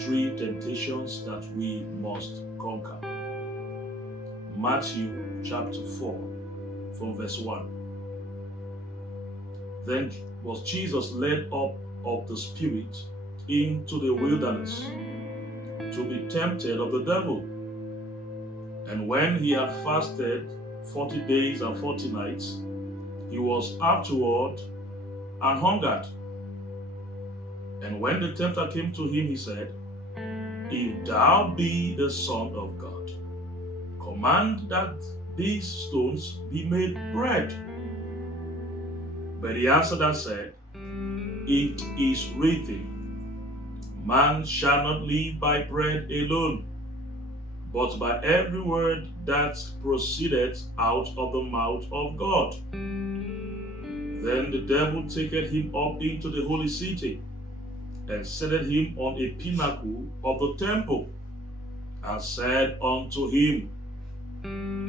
three temptations that we must conquer. Matthew chapter 4, from verse 1. Then was Jesus led up of the Spirit into the wilderness to be tempted of the devil. And when he had fasted 40 days and 40 nights, he was afterward and hungered. And when the tempter came to him, he said, If thou be the Son of God, command that these stones be made bread. But he answered and said, It is written, Man shall not live by bread alone, but by every word that proceedeth out of the mouth of God. Then the devil taketh him up into the holy city, and set him on a pinnacle of the temple, and said unto him,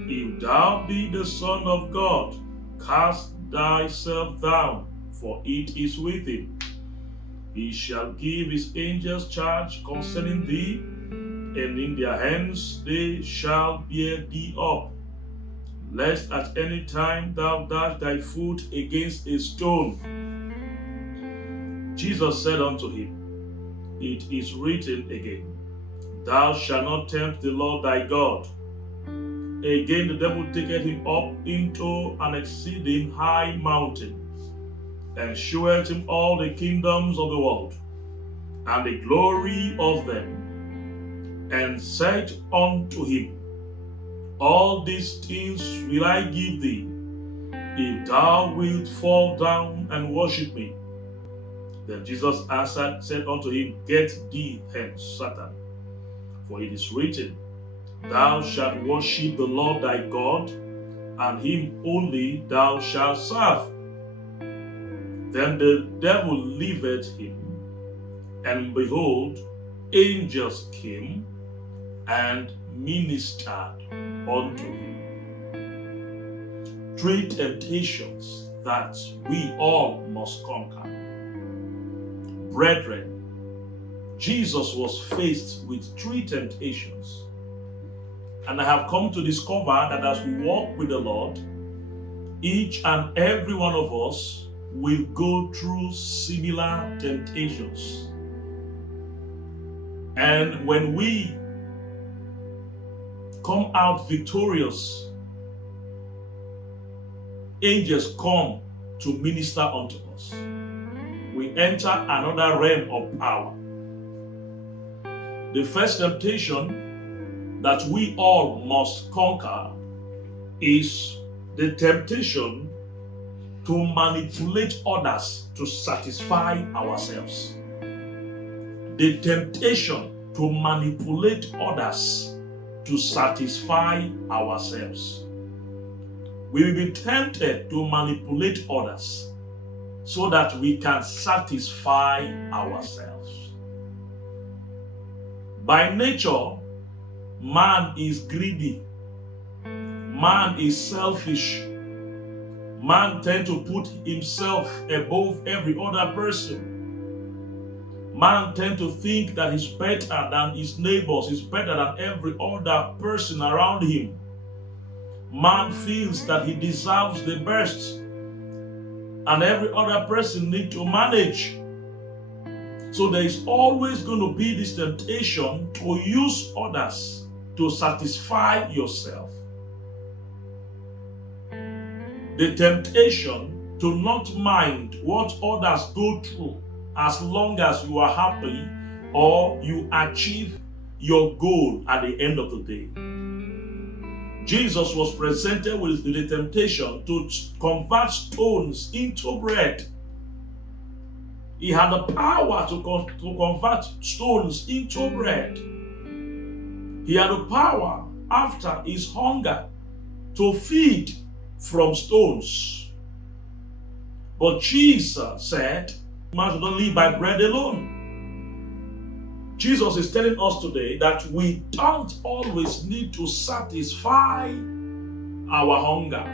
If thou be the Son of God, cast thyself down, for it is written, He shall give his angels charge concerning thee, and in their hands they shall bear thee up, lest at any time thou dash thy foot against a stone. Jesus said unto him, It is written again, Thou shalt not tempt the Lord thy God. Again the devil taketh him up into an exceeding high mountain, and sheweth him all the kingdoms of the world, and the glory of them, and said unto him, All these things will I give thee, if thou wilt fall down and worship me. Then Jesus answered, said unto him, Get thee hence, Satan, for it is written, Thou shalt worship the Lord thy God, and him only thou shalt serve. Then the devil left him, and behold, angels came and ministered unto him. Three temptations that we all must conquer. Brethren, Jesus was faced with three temptations. And I have come to discover that as we walk with the Lord, each and every one of us will go through similar temptations. And when we come out victorious, angels come to minister unto us. We enter another realm of power. The first temptation that we all must conquer is the temptation to manipulate others to satisfy ourselves. The temptation to manipulate others to satisfy ourselves. We will be tempted to manipulate others so that we can satisfy ourselves. By nature, man is greedy. Man is selfish. Man tends to put himself above every other person. Man tends to think that he's better than his neighbors, he's better than every other person around him. Man feels that he deserves the best, and every other person needs to manage. So there is always going to be this temptation to use others to satisfy yourself. The temptation to not mind what others go through as long as you are happy or you achieve your goal at the end of the day. Jesus was presented with the temptation to convert stones into bread. He had the power to convert stones into bread. He had the power after his hunger to feed from stones. But Jesus said, man should not live by bread alone. Jesus is telling us today that we don't always need to satisfy our hunger.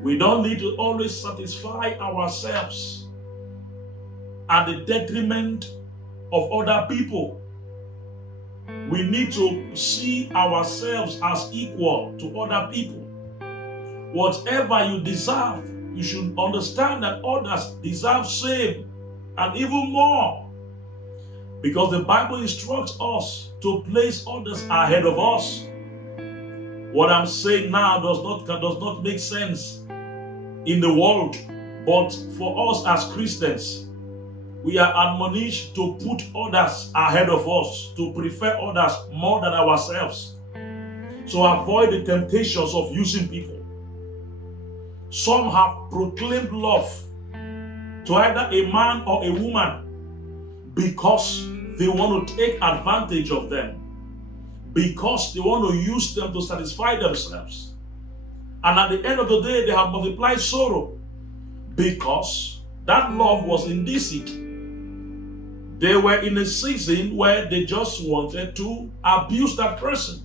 We don't need to always satisfy ourselves at the detriment of other people. We need to see ourselves as equal to other people. Whatever you deserve, you should understand that others deserve same and even more. Because the Bible instructs us to place others ahead of us. What I'm saying now does not make sense in the world, but for us as Christians, we are admonished to put others ahead of us, to prefer others more than ourselves. So avoid the temptations of using people. Some have proclaimed love to either a man or a woman because they want to take advantage of them, because they want to use them to satisfy themselves. And at the end of the day, they have multiplied sorrow because that love was indecent. They were in a season where they just wanted to abuse that person.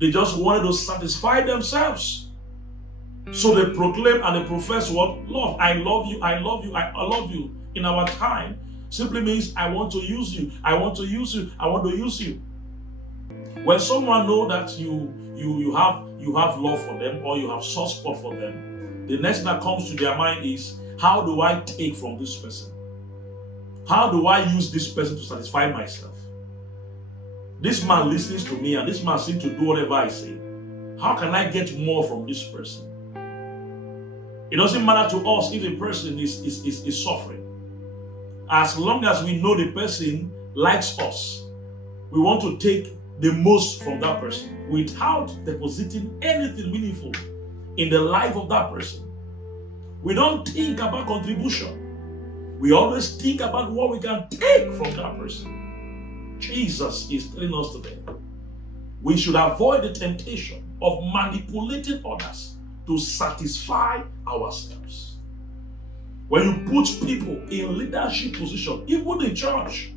They just wanted to satisfy themselves. So they proclaim and they profess what? Love. I love you, I love you, I love you. In our time, simply means I want to use you, I want to use you, I want to use you. When someone knows that you have love for them or you have soft spot for them, the next thing that comes to their mind is, how do I take from this person? How do I use this person to satisfy myself? This man listens to me and this man seems to do whatever I say. How can I get more from this person? It doesn't matter to us if a person is suffering. As long as we know the person likes us, we want to take the most from that person without depositing anything meaningful in the life of that person. We don't think about contribution. We always think about what we can take from that person. Jesus is telling us today, we should avoid the temptation of manipulating others to satisfy ourselves. When you put people in leadership position, even in church,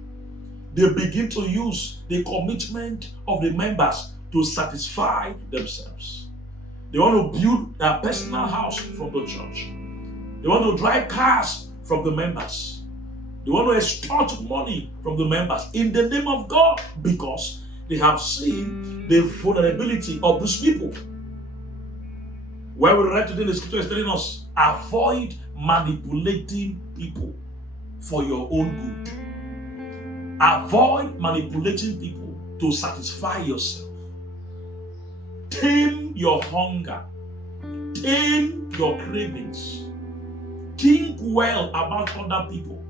they begin to use the commitment of the members to satisfy themselves. They want to build their personal house from the church. They want to drive cars from the members. They want to extort money from the members in the name of God because they have seen the vulnerability of these people. Where we read today, the scripture is telling us, avoid manipulating people for your own good. Avoid manipulating people to satisfy yourself. Tame your hunger. Tame your cravings. Think well about other people.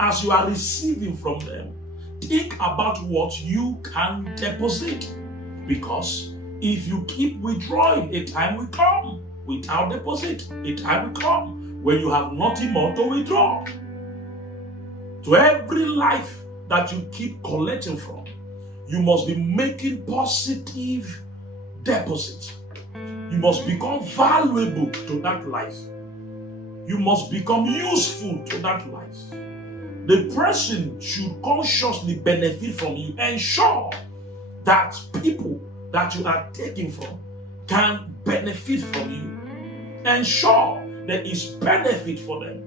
As you are receiving from them, think about what you can deposit. Because if you keep withdrawing, a time will come without deposit. A time will come when you have nothing more to withdraw. To every life that you keep collecting from, you must be making positive deposits. You must become valuable to that life. You must become useful to that life. The person should consciously benefit from you. Ensure that people that you are taking from can benefit from you. Ensure there is benefit for them.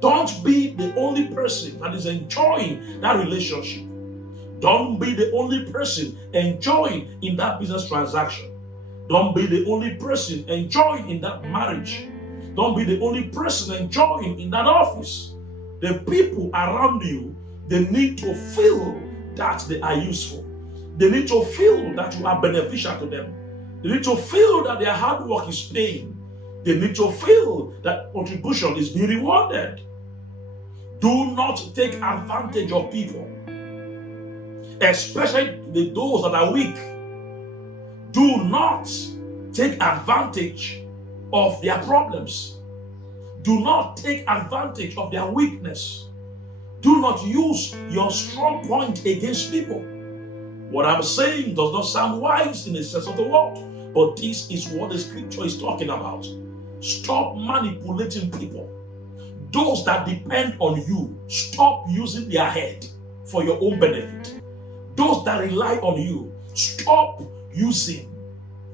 Don't be the only person that is enjoying that relationship. Don't be the only person enjoying in that business transaction. Don't be the only person enjoying in that marriage. Don't be the only person enjoying in that office. The people around you, they need to feel that they are useful. They need to feel that you are beneficial to them. They need to feel that their hard work is paying. They need to feel that contribution is being rewarded. Do not take advantage of people, especially those that are weak. Do not take advantage of their problems. Do not take advantage of their weakness. Do not use your strong point against people. What I'm saying does not sound wise in the sense of the word, but this is what the scripture is talking about. Stop manipulating people. Those that depend on you, stop using their head for your own benefit. Those that rely on you, stop using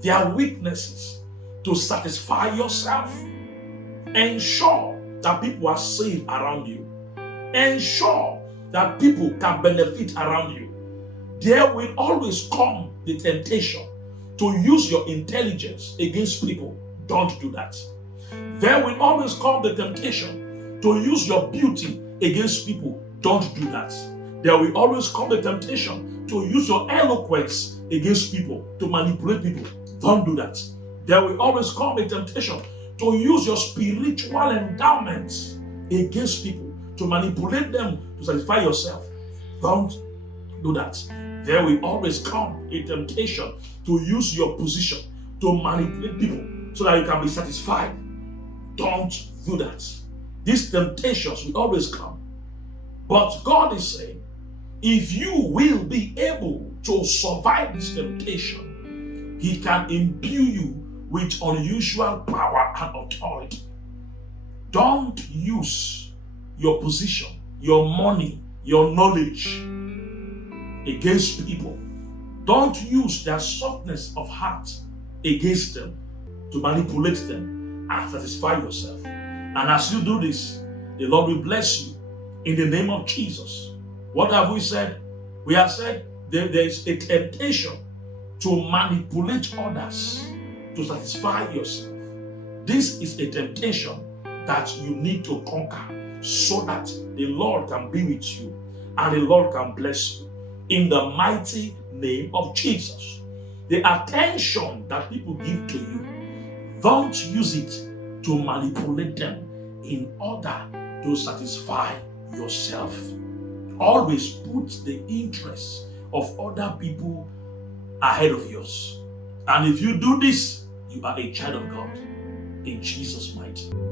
their weaknesses to satisfy yourself. Ensure that people are safe around you. Ensure that people can benefit around you, there will always come the temptation to use your intelligence against people. Don't do that. There will always come the temptation to use your beauty against people. Don't do that. There will always come the temptation to use your eloquence against people, to manipulate people. Don't do that. There will always come a temptation to use your spiritual endowments against people, to manipulate them to satisfy yourself. Don't do that. There will always come a temptation to use your position to manipulate people so that you can be satisfied. Don't do that. These temptations will always come. But God is saying, if you will be able to survive this temptation, He can imbue you with unusual power and authority. Don't use your position, your money, your knowledge against people. Don't use their softness of heart against them to manipulate them and satisfy yourself. And as you do this, the Lord will bless you in the name of Jesus. What have we said? We have said there is a temptation to manipulate others to satisfy yourself. This is a temptation that you need to conquer so that the Lord can be with you and the Lord can bless you in the mighty name of Jesus. The attention that people give to you, don't use it to manipulate them in order to satisfy yourself. Always put the interests of other people ahead of yours. And if you do this, you are a child of God. In Jesus' mighty name.